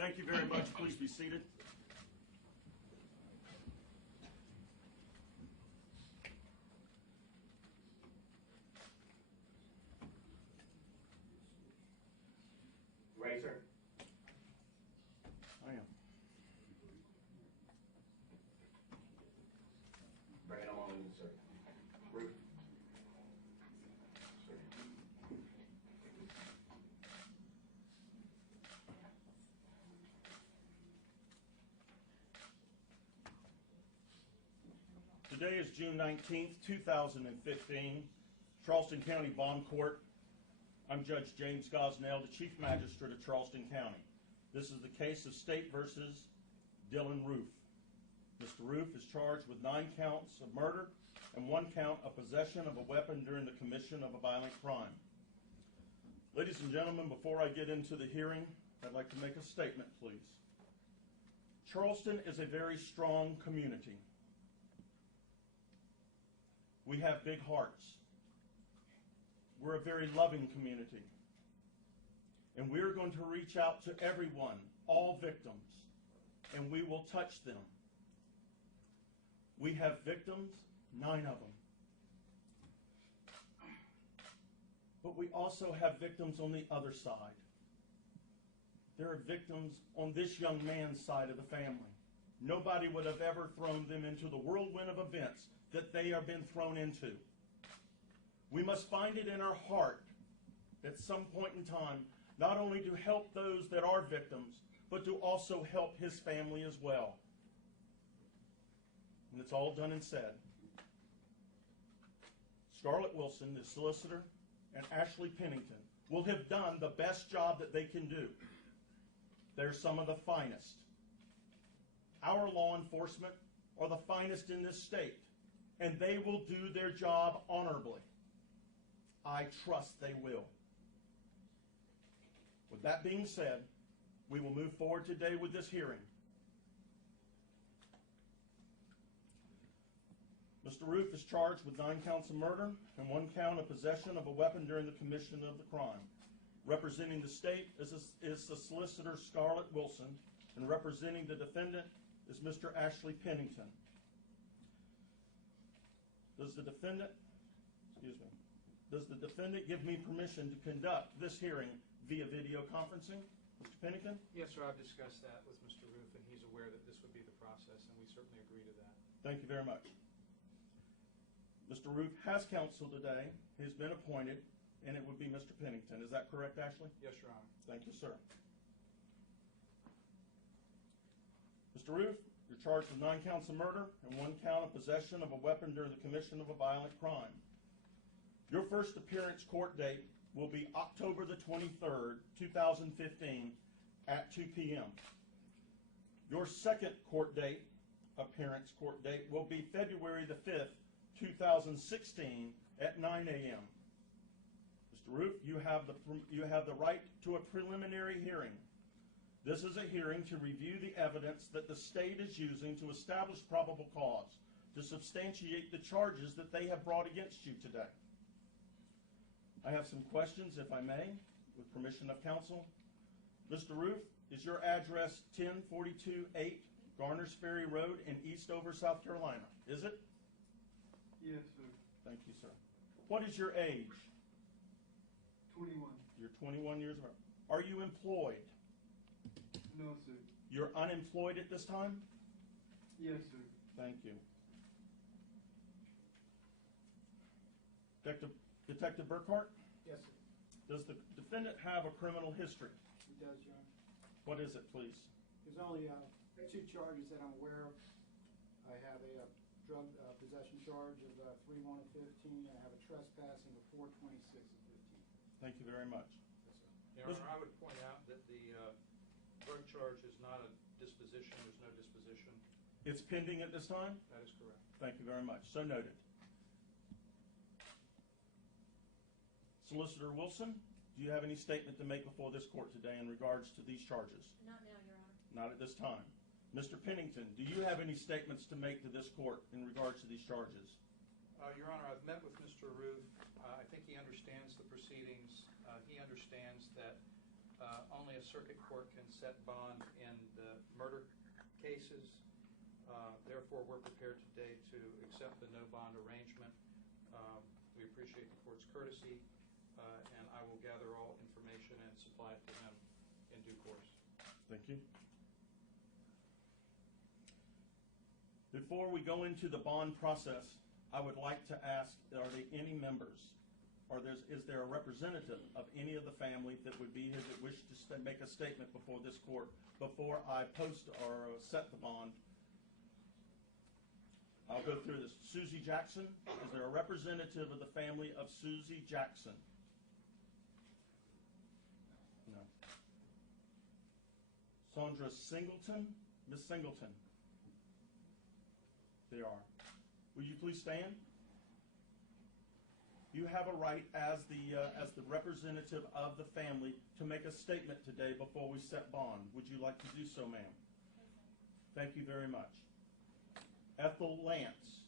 Thank you very much. Please be seated. Ready, sir? I am. Bring it on in, sir. Roof. Sir. Today is June 19th, 2015, Charleston County Bond Court. I'm Judge James Gosnell, the Chief Magistrate of Charleston County. This is the case of State versus Dylann Roof. Mr. Roof is charged with 9 counts of murder and 1 count of possession of a weapon during the commission of a violent crime. Ladies and gentlemen, before I get into the hearing, I'd like to make a statement, please. Charleston is a very strong community. We have big hearts. We're a very loving community. And we're going to reach out to everyone, all victims, and we will touch them. We have victims, 9 of them. But we also have victims on the other side. There are victims on this young man's side of the family. Nobody would have ever thrown them into the whirlwind of events that they have been thrown into. We must find it in our heart at some point in time, not only to help those that are victims, but to also help his family as well. When it's all done and said, Scarlett Wilson, the solicitor, and Ashley Pennington will have done the best job that they can do. They're some of the finest. Our law enforcement are the finest in this state, and they will do their job honorably. I trust they will. With that being said, we will move forward today with this hearing. Mr. Roof is charged with 9 counts of murder and 1 count of possession of a weapon during the commission of the crime. Representing the state is the solicitor Scarlett Wilson, and representing the defendant is Mr. Ashley Pennington. Does the defendant give me permission to conduct this hearing via video conferencing? Mr. Pennington? Yes, sir. I've discussed that with Mr. Roof, and he's aware that this would be the process, and we certainly agree to that. Thank you very much. Mr. Roof has counsel today. He's been appointed, and it would be Mr. Pennington. Is that correct, Ashley? Yes, Your Honor. Thank you, sir. Mr. Roof, you're charged with 9 counts of murder and 1 count of possession of a weapon during the commission of a violent crime. Your first appearance court date will be October the 23rd, 2015 at 2 p.m. Your second appearance court date will be February the 5th, 2016 at 9 a.m. Mr. Roof, you have the right to a preliminary hearing. This is a hearing to review the evidence that the state is using to establish probable cause to substantiate the charges that they have brought against you today. I have some questions, if I may, with permission of counsel. Mr. Roof, is your address 10428 Garners Ferry Road in Eastover, South Carolina? Is it? Yes, sir. Thank you, sir. What is your age? 21. You're 21 years old. Are you employed? No, sir. You're unemployed at this time? Yes, sir. Thank you. Detective Burkhart? Yes, sir. Does the defendant have a criminal history? He does, Your Honor. What is it, please? There's only 2 charges that I'm aware of. I have a drug possession charge of 3-1 of 15, and I have a trespassing of 4-26 of 15. Thank you very much. Yes, sir. Your Honor, I would point out that the drug charge is not a disposition. There's no disposition. It's pending at this time? That is correct. Thank you very much. So noted. Solicitor Wilson, do you have any statement to make before this court today in regards to these charges? Not now, Your Honor. Not at this time. Mr. Pennington, do you have any statements to make to this court in regards to these charges? Your Honor, I've met with Mr. Roof. I think he understands the proceedings. He understands that only a circuit court can set bond in the murder cases. Therefore, we're prepared today to accept the no bond arrangement. We appreciate the court's courtesy, and I will gather all information and supply it to them in due course. Thank you. Before we go into the bond process, I would like to ask, are there any members, or is there a representative of any of the family that would be here that wish to make a statement before this court before I post or set the bond? I'll go through this. Susie Jackson, is there a representative of the family of Susie Jackson? No. Sandra Singleton, Miss Singleton. They are. Will you please stand? You have a right as the representative of the family to make a statement today before we set bond. Would you like to do so, ma'am? Thank you very much. Ethel Lance,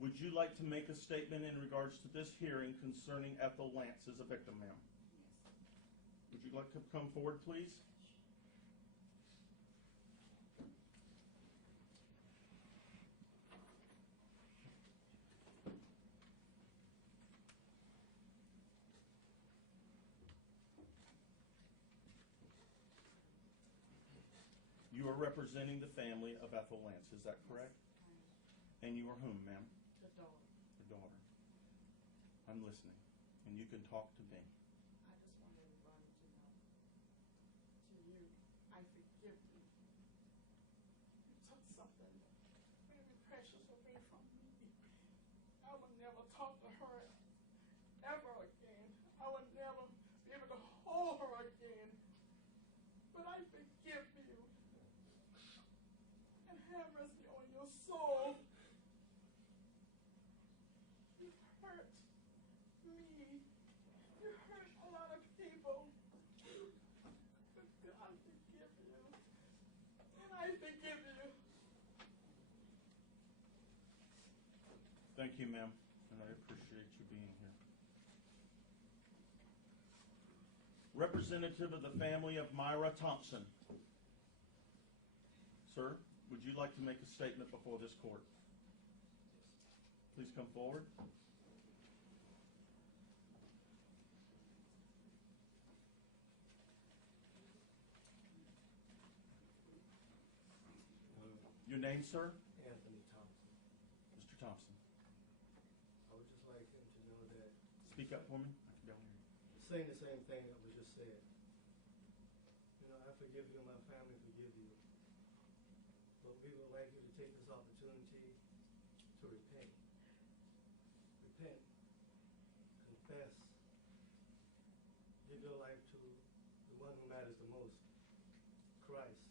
would you like to make a statement in regards to this hearing concerning Ethel Lance as a victim, ma'am? Yes. Would you like to come forward, please? You are representing the family of Ethel Lance, is that correct? And you are whom, ma'am? The daughter. The daughter. I'm listening, and you can talk to me. I just want everybody to know, to you, I forgive you. You took something very precious away from me. I will never talk to her ever again. I will never be able to hold her again. But I forgive you. And have mercy on your soul. You hurt me. You hurt a lot of people. But God forgive you. And I forgive you. Thank you, ma'am, and I appreciate you being here. Representative of the family of Myra Thompson. Sir, would you like to make a statement before this court? Please come forward. Your name, sir? Anthony Thompson. Mr. Thompson. I would just like him to know that Speak up for me. I can barely hear you. saying the same thing that was just said. You know, I forgive you and my family forgive you. But we would like you to take this opportunity to repent. Repent. Confess. Give your life to the one who matters the most, Christ,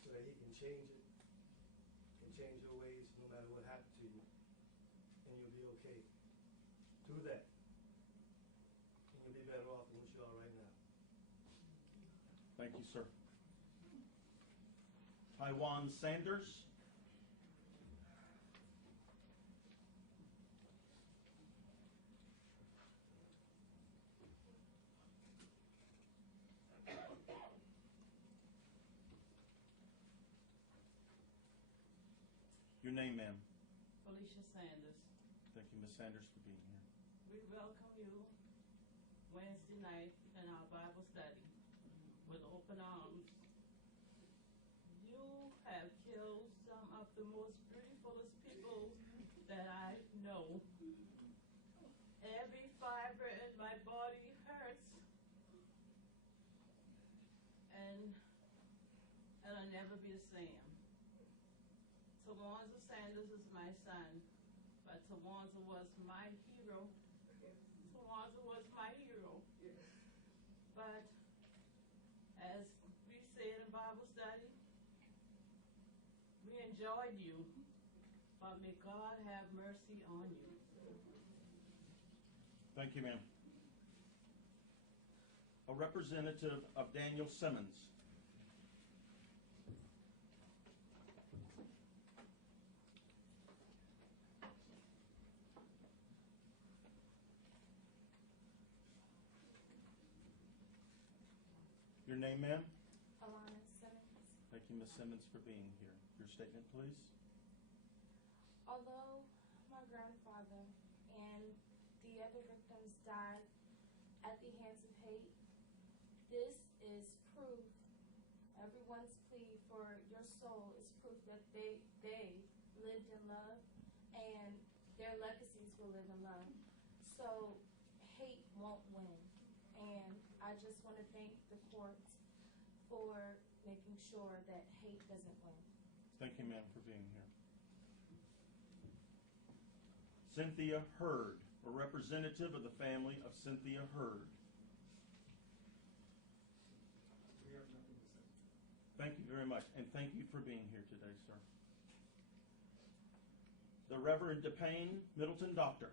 so that he can change it, can change your ways no matter what happened to you, and you'll be okay. Do that. And you'll be better off than what you are right now. Thank you, sir. Tywanza Sanders. Your name, ma'am. Felecia Sanders, Thank you, Ms. Sanders, for being here. we welcome you Wednesday night in our Bible study with open arms. You have killed some of the most beautifulest people that I know. Every fiber in my body hurts. And I'll never be the same. Tywanza Sanders is my son, but Tywanza was my hero. Tywanza was my hero. But as we said in Bible study, we enjoyed you, but may God have mercy on you. Thank you, ma'am. A representative of Daniel Simmons. Your name, ma'am? Alana Simmons. Thank you, Ms. Simmons, for being here. Your statement, please. Although my grandfather and the other victims died at the hands of hate, this is proof, everyone's plea for your soul is proof that they lived in love and their legacies will live in love. So hate won't win. And I just want to thank the courts for making sure that hate doesn't win. Thank you, ma'am, for being here. Cynthia Hurd, a representative of the family of Cynthia Hurd. We have nothing to say. Thank you very much, and thank you for being here today, sir. The Reverend DePayne Middleton Doctor.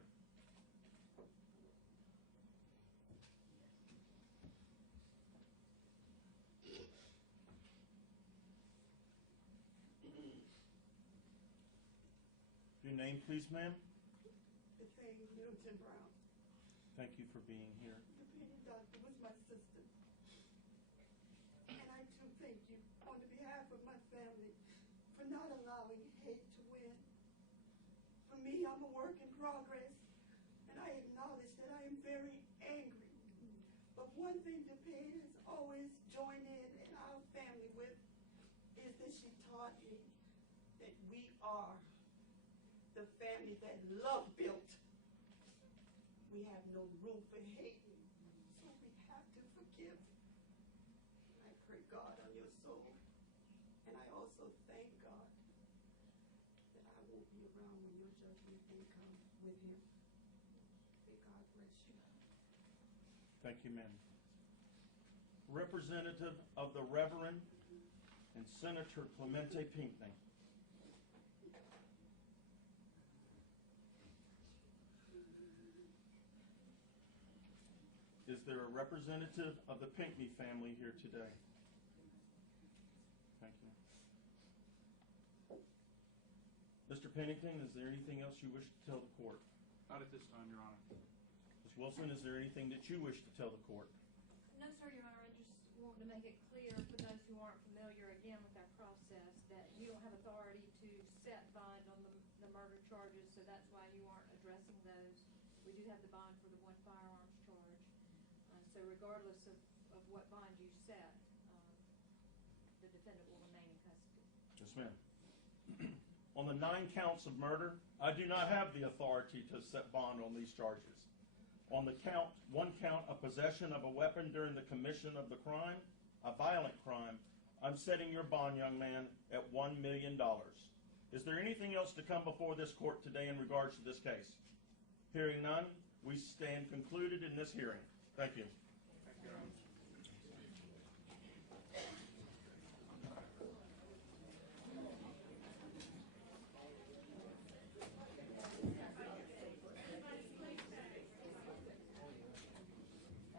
Your name, please, ma'am? DePayne Middleton Brown. Thank you for being here. The DePayne doctor was my sister. And I too thank you on behalf of my family for not allowing hate to win. For me, I'm a work in progress, and I acknowledge that I am very angry. But one thing DePayne has always joined in our family with is that she taught me that we are the family that love built. We have no room for hate, so we have to forgive. I pray God on your soul, and I also thank God that I won't be around when your judgment day comes with him. May God bless you. Thank you, ma'am. Representative of the Reverend and Senator Clemente Pinckney. Is there a representative of the Pinckney family here today? Thank you. Mr. Pennington, is there anything else you wish to tell the court? Not at this time, Your Honor. Ms. Wilson, is there anything that you wish to tell the court? No, sir, Your Honor. I just want to make it clear for those who aren't familiar again with our process that you don't have authority to set bond on the murder charges, so that's why you aren't addressing those. We do have the bond for the one firearms charge. So regardless of what bond you set, the defendant will remain in custody. Yes, ma'am. On the 9 counts of murder, I do not have the authority to set bond on these charges. On the one count of possession of a weapon during the commission of the crime, a violent crime, I'm setting your bond, young man, at $1 million. Is there anything else to come before this court today in regards to this case? Hearing none, we stand concluded in this hearing. Thank you. Thank you, Your Honor.